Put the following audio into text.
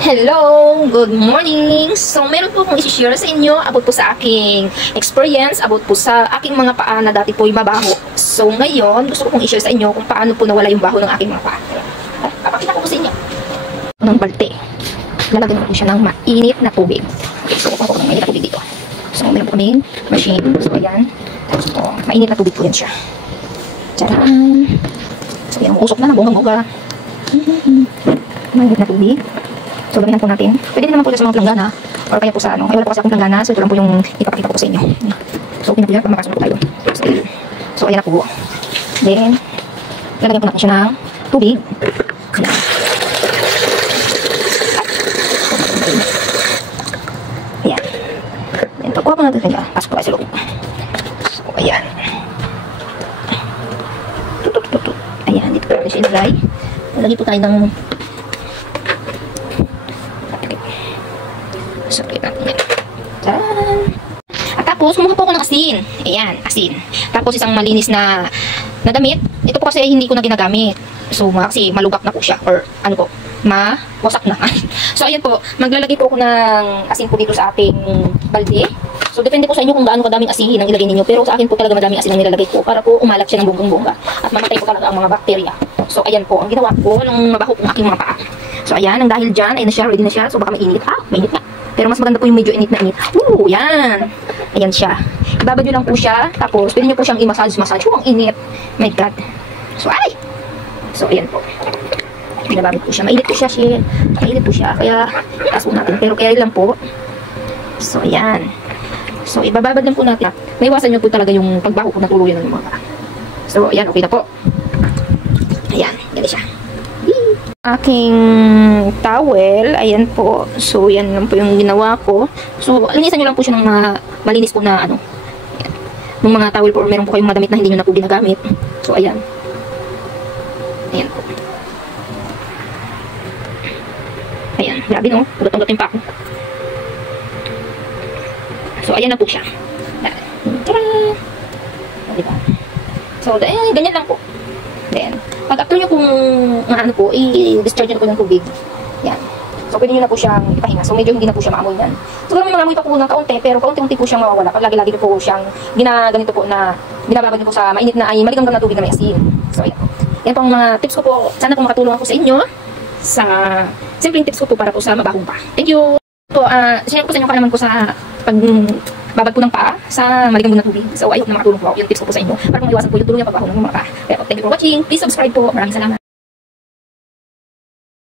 Hello! Good morning! So, meron po akong isi-share sa inyo about po sa aking experience, about po sa aking mga paa na dati po'y mabaho. So, ngayon, gusto ko pong i-share sa inyo kung paano po nawala yung baho ng aking mga paa. Papakita ko po sa inyo. Ng balte. Lalagyan ko siya ng mainit na tubig. Okay, so, kukuha ko ng mainit na tubig dito. So, meron po kaming machine. So, ayan. So, mainit na tubig po yan siya. Tcharan! So, ayan, usok na ng bonggang-bongga. Mainit na tubig. So, gamihan po natin. Pwede din naman po sa mga planggana. Or kaya po sa ano. Ay, wala po kasi akong planggana. So, ito lang po yung ipapakita ko po sa inyo. So, okay na po yan. Pag makasunod po tayo. So, ayan na po. Then, lalagyan po natin siya ng tubig. Ayan. Ayan. Then, pagkuha po natin kanya. Pasok po kayo sa loob. So, ayan. Tutut. Ayan. Dito po natin siya ilagay. Lalagyan po tayo ng so, natin yan. Tcharan! At tapos, kumuha po ako ng asin. Ayan, asin. Tapos, isang malinis na damit. Ito po kasi hindi ko na ginagamit. So, kasi malugak na po siya. Or, ano po, mawasak na. So, ayan po. Maglalagay po ako ng asin po dito sa ating balde. So, depende po sa inyo kung gaano kadaming asin ang ilagay ninyo. Pero sa akin po talaga madaming asin ang nilalagay ko para po umalat siya ng bonggang-bongga. At mamatay po talaga ang mga bakterya. So, ayan po. Ang ginawa ko nung mabaho po ang aking mga paa. So, ayan. Ang dahil dyan, ayun na siya. Ready na siya. So, baka mainit. Mainit na. Pero mas maganda po yung medyo init na init. Yan. Ayan siya. Ibabad nyo lang po siya. Tapos, pwede nyo po siyang i-massage. Ang init. My God. So, ay! So, ayan po. Binababad po siya. Mainit po siya. Mainit po siya. Kaya, taas po natin. Pero, kaya lang po. So, ayan. So, ibababad lang po natin. May iwasan nyo po talaga yung pagbaho po na tuluyan ng mga. So, ayan. Okay na po. Ayan. Ganda siya. Aking towel, ayan po. So, yan lang po yung ginawa ko. So, linisan nyo lang po siya ng malinis po na ano. Ng mga towel po, or meron po kayong madamit na hindi nyo na po ginagamit. So, ayan. Ayan po. Ayan, grabe no. Ugat-ugatin pa ako. So, ayan na po siya. Tara! Diba? So, ganyan lang po. Then, pag after nyo kung ano po, i-discharge nyo po ng tubig. Yan. So, pwede nyo na po siyang ipahinga. So, medyo hindi na po siya maamoy yan. Siguro may mga amoy pa po ng kaunti, pero kaunti-unti po siyang mawawala. Pag lagi-lagi po siyang ginaganito po na binababad nyo po sa mainit na ay maligamgam na tubig na may asin. So, yan po. Yan po ang mga tips ko po. Sana po makatulong ako sa inyo sa simpleng tips ko po para po sa mabahong pa. Thank you! So, sinare ko sa inyo ka naman po sa pagbabad po ng paa sa maligamgam na tubig. So, I hope na makatulong po ako yung tips ko po sa inyo para po maiwasan po yung tulong yung pagbaho ng mga paa. Pero, thank you for watching. Please subscribe po. Maraming salamat.